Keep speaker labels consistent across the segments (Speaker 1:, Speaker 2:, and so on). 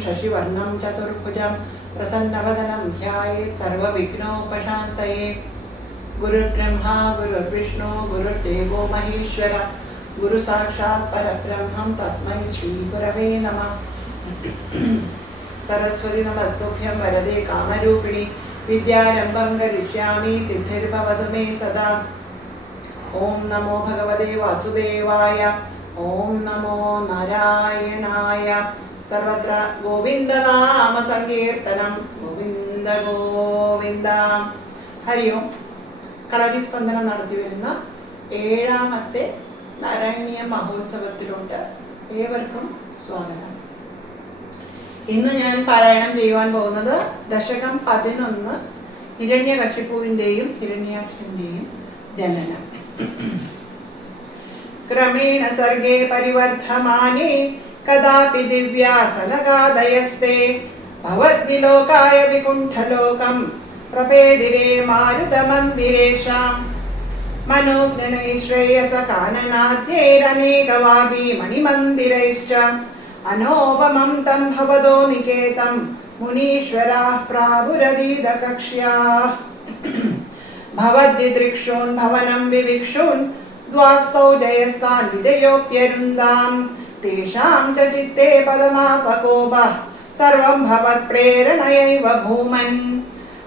Speaker 1: शशिवर्णं, चतुर्भुजं, प्रसन्नवदनं ध्यायेत् सर्वविघ्नोपशान्तये गुरुर्ब्रह्मा, गुरुर्विष्णु, गुरुर्देवो महेश्वर, गुरुसाक्षात् परब्रह्मं तस्मै श्रीगुरवे नमः। सरस्वती नमस्तुभ्यं वरदे कामरूपिणि, विद्यारम्भं करिष्यामि, सिद्धिर्भवतु मे सदा। ॐ नमो भगवते वासुदेवाय। ഓം നമോ നാരായണായ. സർവത്ര ഗോവിന്ദനാമ സങ്കീർത്തനം. ഗോവിന്ദ ഗോവിന്ദ. ഹരി ഓം. കളരി സ്പന്ദനം നടത്തി വരുന്ന ഏഴാമത്തെ നാരായണീയ മഹോത്സവത്തിലോട്ട് ഏവർക്കും സ്വാഗതം. ഇന്ന് ഞാൻ പാരായണം ചെയ്യുവാൻ പോകുന്നത് ദശകം പതിനൊന്ന് ഹിരണ്യ കശിപ്പുവിന്റെയും ഹിരണ്യാക്ഷന്റെയും ജനനം. క్రమేణ సర్గే పరివర్ధమానే కదాపి దివ్యాసనగాదయస్తే భవద్విలోకాయ వికుంఠలోకం ప్రపేదిరే మారుతమందిరేషాం మనోజ్ఞనైశ్రేయస కాననాద్యైరనేకవాభీ మణిమందిరైశ్చ అనోపమం తం భవదో నికేతం మునీశ్వరాः ప్రాహురదీదకక్ష్యాः भवद्दिदृक्षून् भवनं विविक्षून् द्वास्तौ जयस्तान् विजयोऽप्यरुन्दाम् तेषां च चित्ते पदमापकोपः सर्वं भवत्प्रेरणयैव भूमन्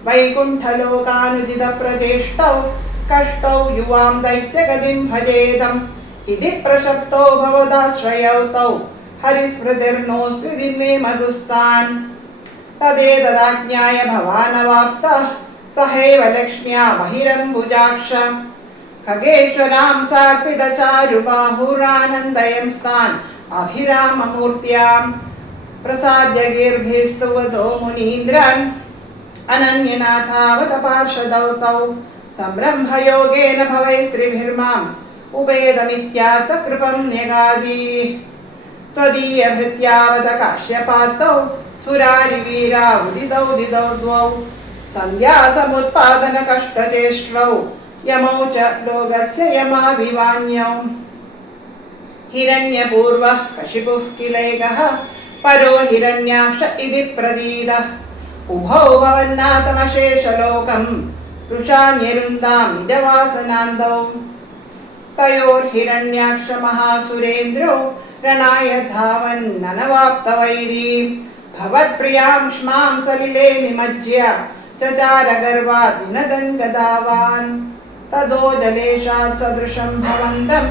Speaker 1: वैकुण्ठलोकानुजितप्रचेष्टौ कष्टौ युवां दैत्यगतिं भजेदम् इति प्रशप्तौ भवदाश्रयौ तौ हरिस्मृतिर्नोऽस्त्विति मे मधुस्तान् तदेतदाज्ञाय भवानवाप्तः सहैव लक्ष्म्या बहिरम्बुजाक्ष खगेश्वरां सार्पितचारुबाहुरानन्दयं स्तान् अभिराममूर्त्याम् प्रसाद्य गीर्भिस्तुवतो मुनीन्द्रन् अनन्यनाथावत पार्षदौ तौ सम्रम्भयोगेन भवैस्त्रिभिर्माम् उपेदमित्यात्तकृपं न्यगादीः त्वदीयभृत्यावत काश्यपातौ सुरारिवीरा उदितौ दिदौ द्वौ सन्ध्यासमुत्पादनकष्टचेष्ट्रौ यमौ च लोकस्य यमाभिवान्यौ हिरण्यपूर्वः कशिपुः किलैकः परो हिरण्याक्ष इति प्रदीदः उभौ भवन्नाथमशेषलोकम् वृषान्यरुन्दां निजवासनान्दौ तयोर्हिरण्याक्ष महासुरेन्द्रौ रणाय धावन्ननवाप्तवैरी भवत्प्रियां श्मां सलिले निमज्य चचार गर्वात् विनदन् गदावान् तदो जलेशात् सदृशं भवन्तं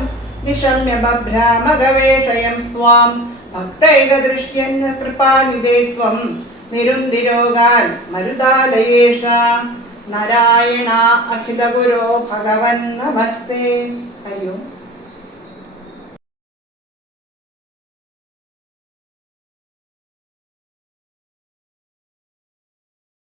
Speaker 1: निशम्य बभ्राम गवेषयं स्वां भक्तैकदृश्यन्न कृपानिदे त्वं निरुन्दिरोगान् मरुदालयेश नारायण अखिलगुरो भगवन् नमस्ते हरि ओम्